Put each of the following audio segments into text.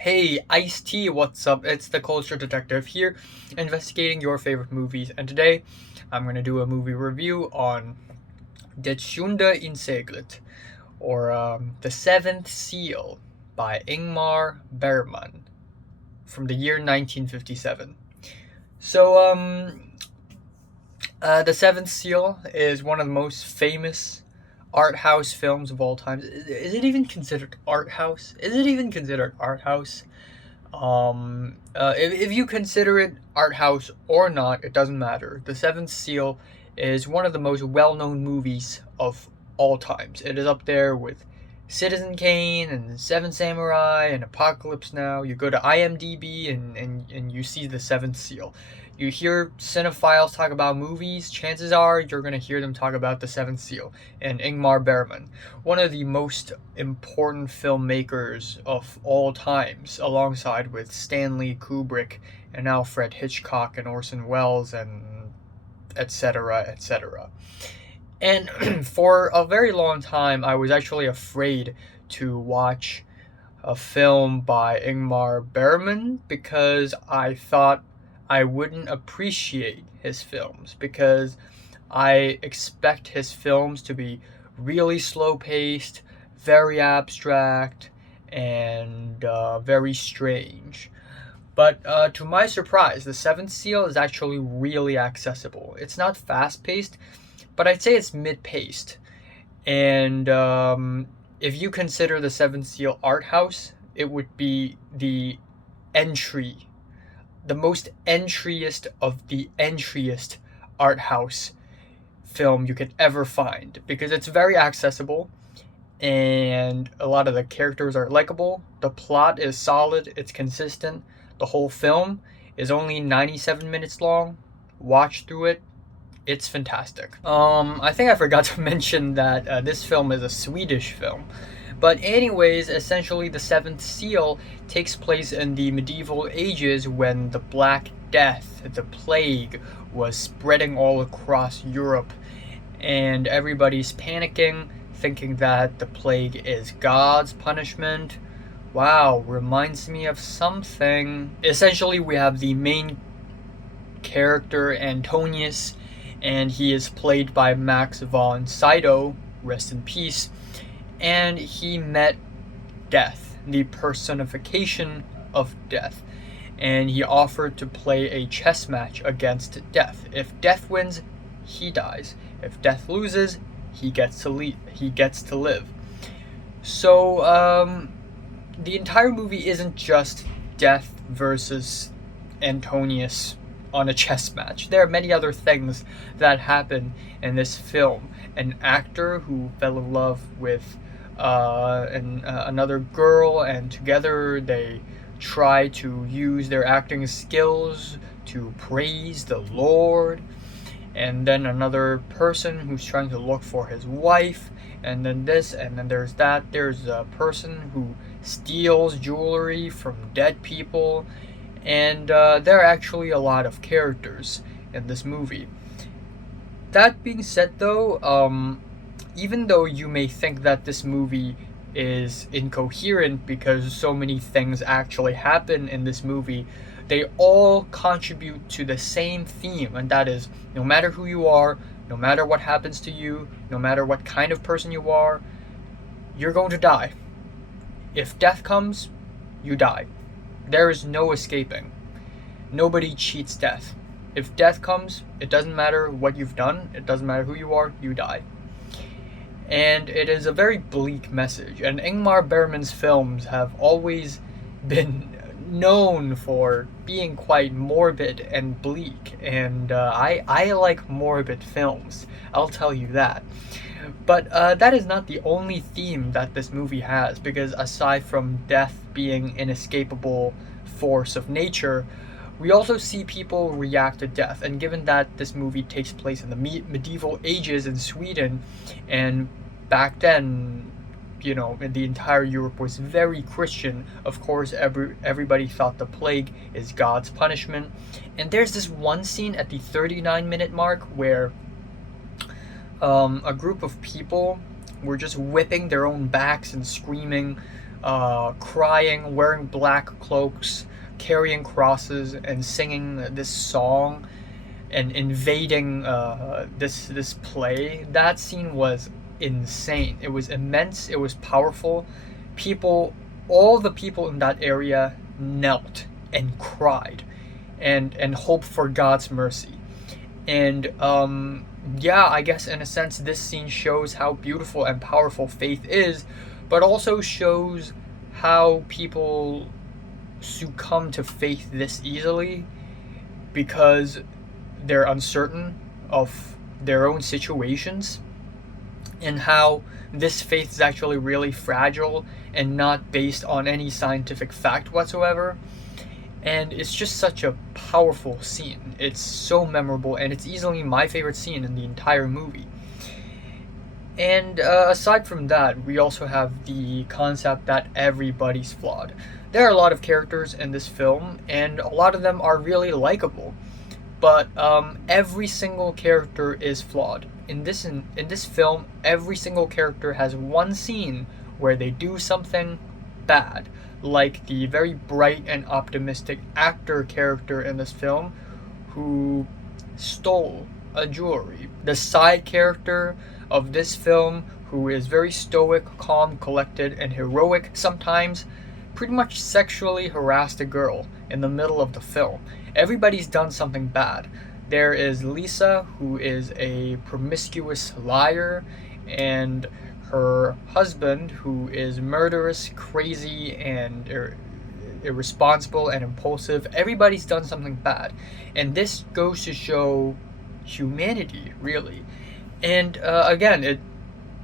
Hey, Ice-T, what's up? It's the Culture Detective here, investigating your favorite movies, and today I'm gonna do a movie review on Det Sjunde Inseglet, or The Seventh Seal, by Ingmar Bergman, from the year 1957. So, The Seventh Seal is one of the most famous art house films of all time. Is it even considered art house? Is it even considered art house? If you consider it art house or not, it doesn't matter. The Seventh Seal is one of the most well-known movies of all times. It is up there with Citizen Kane and Seven Samurai and Apocalypse Now. You go to IMDb and you see The Seventh Seal. You hear cinephiles talk about movies, chances are you're going to hear them talk about The Seventh Seal and Ingmar Bergman, one of the most important filmmakers of all times, alongside with Stanley Kubrick and Alfred Hitchcock and Orson Welles and etc. etc. And for a very long time, I was actually afraid to watch a film by Ingmar Bergman because I thought I wouldn't appreciate his films, because I expect his films to be really slow paced, very abstract, and very strange. But to my surprise, The Seventh Seal is actually really accessible. It's not fast paced, but I'd say it's mid paced. And if you consider The Seventh Seal art house, it would be entry, the most entryest of the entryest art house film you could ever find, because it's very accessible and a lot of the characters are likable. The plot is solid, it's consistent. The whole film is only 97 minutes long. Watch through it. It's fantastic. I think I forgot to mention that this film is a Swedish film. But anyways, essentially the Seventh Seal takes place in the medieval ages when the Black Death, the plague, was spreading all across Europe, and everybody's panicking, thinking that the plague is God's punishment. Wow, reminds me of something. Essentially, we have the main character, Antonius, and he is played by Max von Sydow, rest in peace, and he met death, the personification of death, and he offered to play a chess match against death. If death wins, he dies. If death loses, he gets to live. So the entire movie isn't just death versus Antonius on a chess match. There are many other things that happen in this film. An actor who fell in love with another girl, and together they try to use their acting skills to praise the Lord. And then another person who's trying to look for his wife, and then this, and then there's that. There's a person who steals jewelry from dead people, and there are actually a lot of characters in this movie. That being said, though, even though you may think that this movie is incoherent because so many things actually happen in this movie, they all contribute to the same theme, and that is, no matter who you are, no matter what happens to you, no matter what kind of person you are, you're going to die. If death comes, you die. There is no escaping. Nobody cheats death. If death comes, it doesn't matter what you've done, it doesn't matter who you are, you die. And it is a very bleak message, and Ingmar Bergman's films have always been known for being quite morbid and bleak, and I like morbid films, I'll tell you that. But that is not the only theme that this movie has, because aside from death being an inescapable force of nature, we also see people react to death. And given that this movie takes place in the medieval ages in Sweden, and back then, the entire Europe was very Christian. Of course, everybody thought the plague is God's punishment. And there's this one scene at the 39-minute mark where a group of people were just whipping their own backs and screaming, crying, wearing black cloaks, carrying crosses, and singing this song and invading this play. That scene was insane. It was immense. It was powerful. People, all the people in that area knelt and cried, and hoped for God's mercy. And yeah, I guess in a sense, this scene shows how beautiful and powerful faith is, but also shows how people succumb to faith this easily because they're uncertain of their own situations, and how this faith is actually really fragile and not based on any scientific fact whatsoever. And it's just such a powerful scene. It's so memorable, and it's easily my favorite scene in the entire movie. And aside from that, we also have the concept that everybody's flawed. There are a lot of characters in this film, and a lot of them are really likable. But every single character is flawed. In this film, every single character has one scene where they do something bad, like the very bright and optimistic actor character in this film who stole a jewelry. The side character of this film, who is very stoic, calm, collected, and heroic sometimes, pretty much sexually harassed a girl in the middle of the film. Everybody's done something bad. There is Lisa, who is a promiscuous liar, and her husband, who is murderous, crazy, and irresponsible and impulsive. Everybody's done something bad. And this goes to show humanity, really. And again,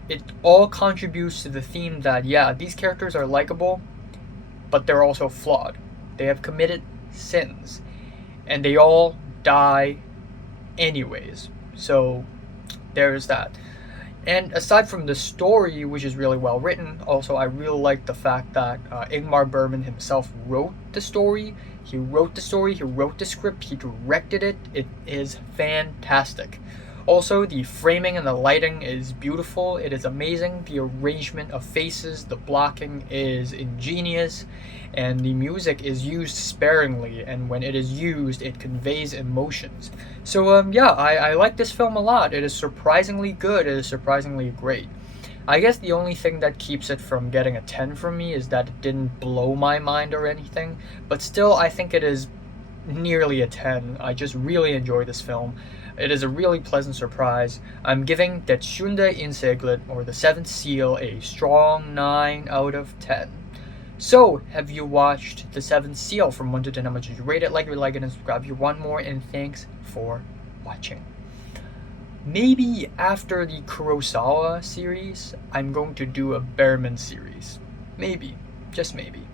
it all contributes to the theme that, yeah, these characters are likable, but they're also flawed. They have committed sins, and they all die anyways. So there's that. And aside from the story, which is really well written, also I really like the fact that Ingmar Bergman himself wrote the story. He wrote the story, he wrote the script, he directed it. It is fantastic. Also, the framing and the lighting is beautiful. It is amazing. The arrangement of faces, the blocking is ingenious, and the music is used sparingly, and when it is used, it conveys emotions. So, yeah, I like this film a lot. It is surprisingly good. It is surprisingly great. I guess the only thing that keeps it from getting a 10 from me is that it didn't blow my mind or anything, but still, I think it is nearly a 10. I just really enjoy this film. It is a really pleasant surprise. I'm giving Det Sjunde Inseglet, or The Seventh Seal, a strong 9 out of 10. So, have you watched The Seventh Seal? From 1 to 10, how much did you rate it? Like it, and subscribe if you want more, and thanks for watching. Maybe after the Kurosawa series, I'm going to do a Berman series. Maybe. Just maybe.